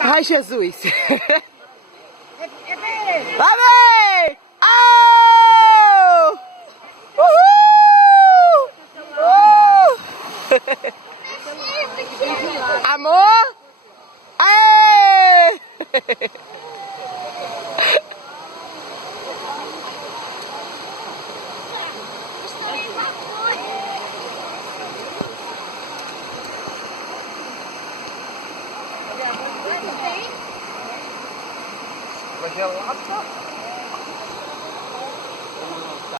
Ai, Jesus. É Lá vem! Oh! Uhul! Amor? Aê! Mas é lá,